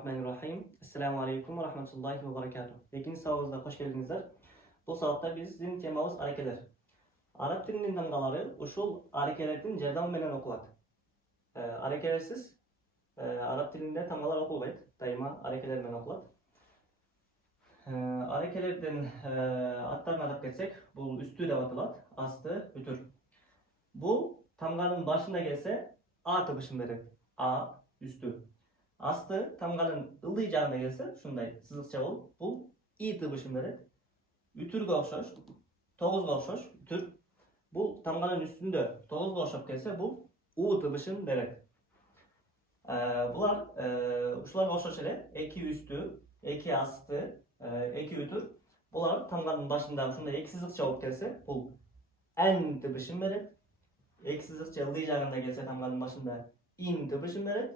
Bismillahirrahmanirrahim. Esselamu Aleyküm ve Rahmetullahi ve Berekatuhu. İkinci sınavımıza hoş geldinizler. Bu sınavda bizim temamız harekeler. Arap dilinin damgaları uşul harekelerin jardamı menen okulat. Harekelersiz Arap dilinde damgalar okulmaydı. Daima harekeler menen okulat. Harekelerden atlarına atıp geçsek, bu üstü de atılat, astı, ütür. Bu tamganın başında gelse A tıbışın verir. A, üstü. Astı tamganın ılıyacağına gelse şunday sızıkça olup bu i tıbışın verir. Ütürge okşoş, toğuzga okşoş, ütür. Bu tamganın üstünde toğuzga okşop gelse bu u tıbışın verir. Bular uşularga okşoş ele eki üstü, eki astı, eki ütür. Bular tamganın başında şunday iki sızıkça olup gelse bu en tıbışın verir. Eki sızıkça ılıyacağına gelse tamganın başında in tıbışın verir.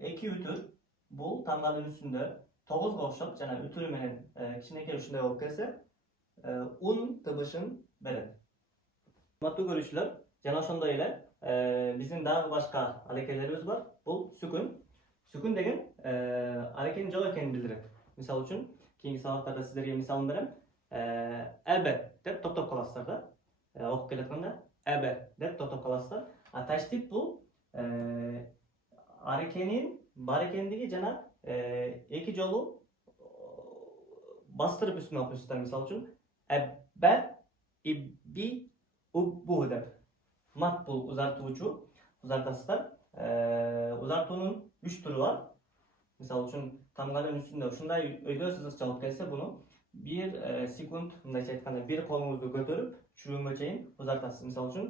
Eki ütür bu tamganın üstünde toğuz okşop jana ütürü menen kичинекей ушундай болуп келсе un tıbışın verir. Hurmatly görüşçüler, jana ошондой эле биздин дагы башка аракеттерибиz бар. Бул сүкүн. Сүкүн деген аракеттин жок экенин билдирет. Мисалы үчүн кийинки сабактарда сиздерге мисалын берем. Эбе деп токтоп каласыздар да. Окуп келатканда эбе деп токтоп каласыздар. А таштип бул harekenin бар ekendigi жана эки жолу бастырып үстүнө окуйсуздар. Мисалы үчүн эббе ибби уббу деп мат бул узартуучу узартасыздар. Узартуунун 3 түрү бар. Мисалы үчүн тамганын үстүндө ушундай өйдө сызыкча алып келсе буну 1 секунд мындайча айтканда бир колуңузду көтөрүп чүгүнгө чейин узартасыз. Мисалы үчүн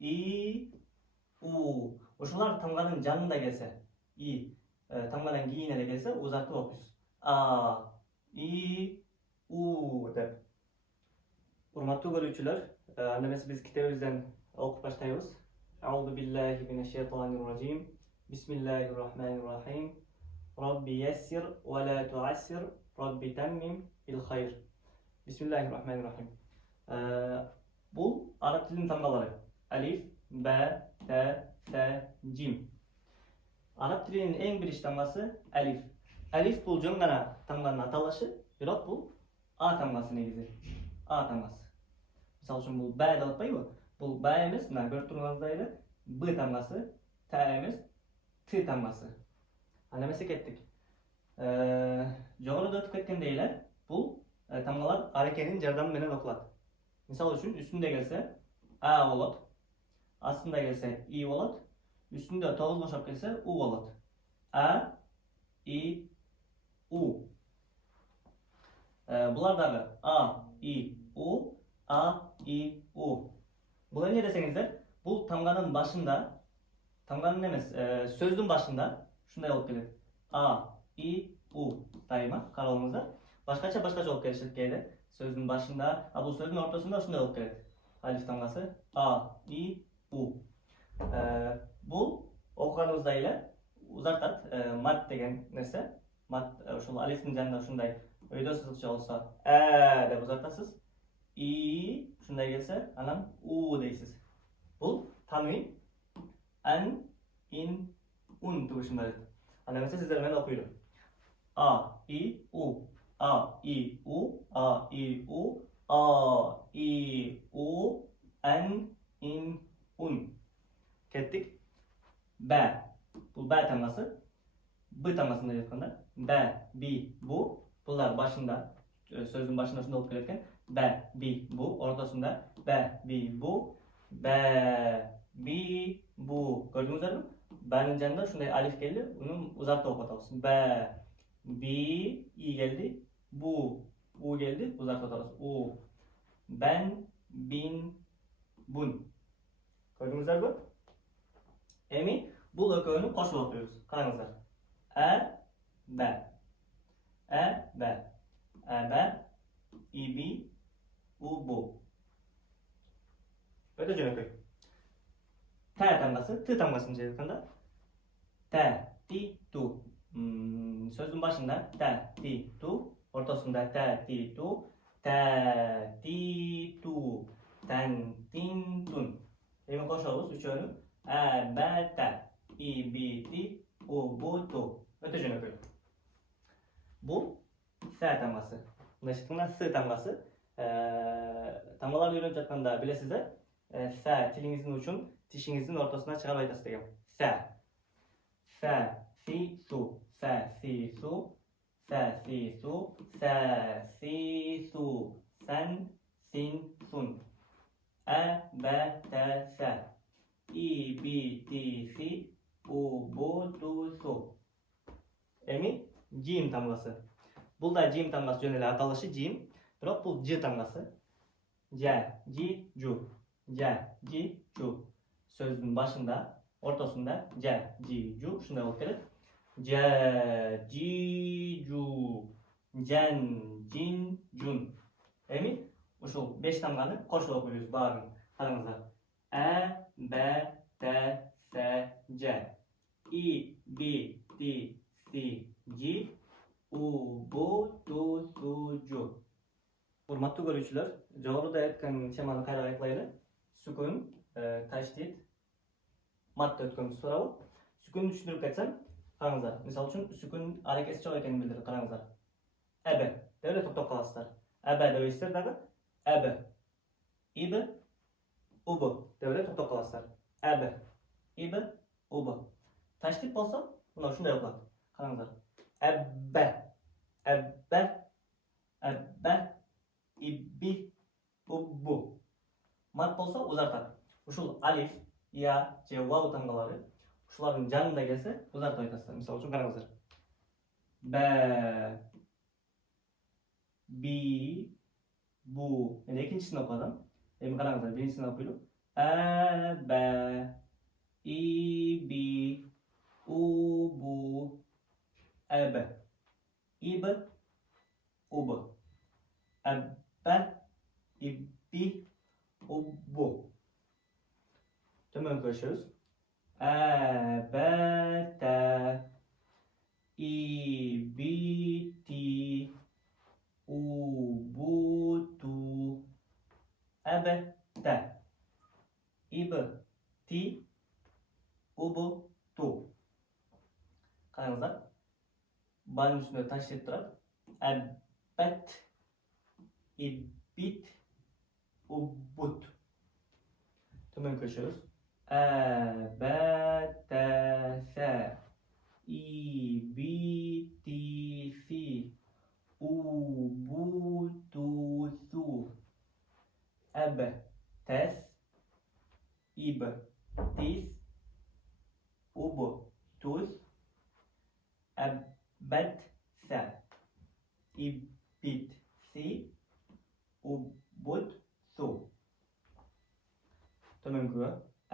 и у. Ошолар тамганын жанында келсе, и тамгандан кийин эле келсе узартып окуйсуз. А, и, у деп. Урматтуу көрүүчүлөр, анда эмесе биз китебибизден окуп баштайбыз. Аузу биллахи минеш-шайтанир ражим. Бисмиллахир-рахманир-рахим. Rabbi yessir ve la tuassir. Rabbi temmim bil hayr. Bismillahir-rahmanir-rahim. Bu Arap dilinin tamgaları. Alif, B, T, T, Cim. Arap dilinin en birinci tamgası Elif. Elif bu жөн гана тамганын аталышы, бирок бул А тамгасы негизи. А тамгасы. Мисалы үчүн бул Б деп атпайбы? Бул Б эмес, мына көрүп турганыңыздай эле Б тамгасы, Т эмес, Т тамгасы. Анда эмесе кеттик. Жогоруда өтүп кеткендей эле бул тамгалар аракенин жардамы менен окулат. Мисалы үчүн үстүндө келсе А болот. Астында келсе и болот. Üstünde toğuz boşap gelse u болот. A, I, U. Bular dagı A, I, U, A, I, U. Bular ne desеңizdер? Bul tamganın başında, tamganın emес, sözdün başında şunday olup gelir. A, I, U daima karalımızda. Başkaça olup gelir кейде. Sözdün başında, bu sözdün ortasında şunday olup gelir. Alif tamgası A, I, U. Бул окуганыбызда эле узартат. Мат деген нерсе. Мат ушул алифтин жанында ушундай өйдө сызыкча болсо деп узартасыз. И ушундай келсе анан у дейсиз. Бул танвин ан ин ун тубушун берет. Анда эмесе сиздер менен окуйлу. А и у, А и у, А и у, А и у, ан ин ун. Kettik. B. Bu B teması. B temasında yapkanda. B, B, bu. Bunlar başında, sözün başında şunda olup gelirken B, B, bu. Ortasında B, B, bu. B, B, bu. Gördünüz mü? B'nin canında şunda alif geldi. Bunu uzakta okutalım. B, B, I geldi. Bu, U geldi. Uzakta okutalım. U. Ben, bin, bun. Gördünüz mü? Emi bu öküğünü koşup okuyoruz. Karangızlar. B. B. B. İbi. U. Bu. Öyle jön öküğü. T tamgası. T tamgasını çevirdiğinde. T. Ti. Tu. Sözün başında T. Ti. Tu. Ortasında T. Ti. Tu. T. Ti. Tu. Ten. Tin. Tun. Emi koşuyoruz. Üçünü. B, T, I, B, T, ubutu. Öte jönököy. Bu S tamgası. Bunda eşittiğinde S tamgası. Tamgalarını öğrenip жатқанда bilesizler. S tilinizin uçun dişinizin ortasına çıkarıp aytasız degen. S. S, si, su. S, si, su. S, si, su. S, si, su. Sen, sin, sun. E, B, T, S. I, B, T, Si. U, Bu, Tu, Su. Эми жим тамгасы. Бул да жим тамгасы жөн эле аталышы жим, бирок бул ж тамгасы. Жа, жи, жу. Жа, жи, жу. Сөздүн башында, ортосунда жа, жи, жу ушундай болуп келет. Жа, жи, жу. Жан, жин, жун. Эми ушул 5 тамганы кошуп окуйбуз баарын. Караңыздар. Э, Б, Т, С, Ж. И, Би, Ти, Си, Ji, U, Bu, Tu, Su, Ju. Урматтуу көрүүчүлөр, жогоруда айткан теманы кайра айтылайлы. Сүкүн, таштит, матта өткөнүбүз туурабы. Сүкүндү түшүндүрүп кетсем, караңыздар. Мисалы үчүн сүкүн аракети жок экенин билдирет, караңыздар. Эбе деп эле токтоп каласыздар. Эбе деп эстер дагы. Эбе. Ибе, убы деп эле токтоп каласыздар. Эбе, ибе, убы. Таштит болсо, мына ушундай окулат. Караңыздар. Эбе, эбе, эбе, ибби, уббу. Мат болсо узартат. Ушул алиф, я же вау тамгалары ушулардын жанында келсе узартып айтасыздар. Мисалы үчүн караңыздар. Б, би, бу. Мен экинчисин окудум. Эми караңыздар, биринчисин окуйлу. Б, и, би, у, бу, эбе, ибе, убы. Эбе, ибби, уббу. Төмөн көчөбүз. Эбе, те, иби, ти, убу, ту. Эбе, те, иби, ти, убу, ту. Караңыздар. Банын үстүнө таштит турат. Эббет, иббит, уббут. Төмөн көчөбүз. Эбетесе, ибитиси, убутусу. Эбе, тес, ибе, тис, убу, тус. Эбет, се, ибит, си, убут, су. Төмөнкүгө.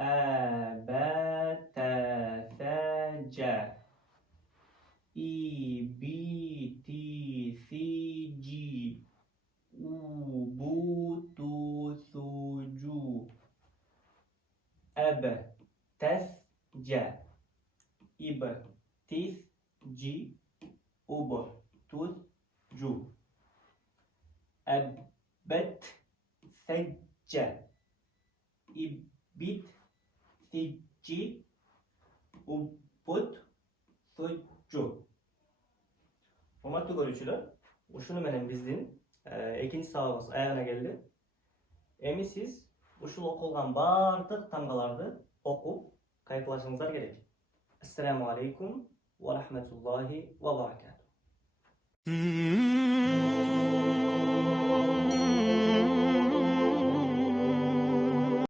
Эбет, се, же. Ибит, си, жи. Убут, су, жу. Эбе, тес, же. Ибе, тис, Ji, uba, tuz, ju. Ebbet, secce. Ibit, sicci, ubut, succu. Hormatly görүүчүлөр, ушуну менен биздин экинчи сабагыбыз аягына келди. Эми сиз ушул окулган баардык тамгаларды окуп кайталашыңыздар керек. Ассаламу алейкум ورحمة الله وبركاته.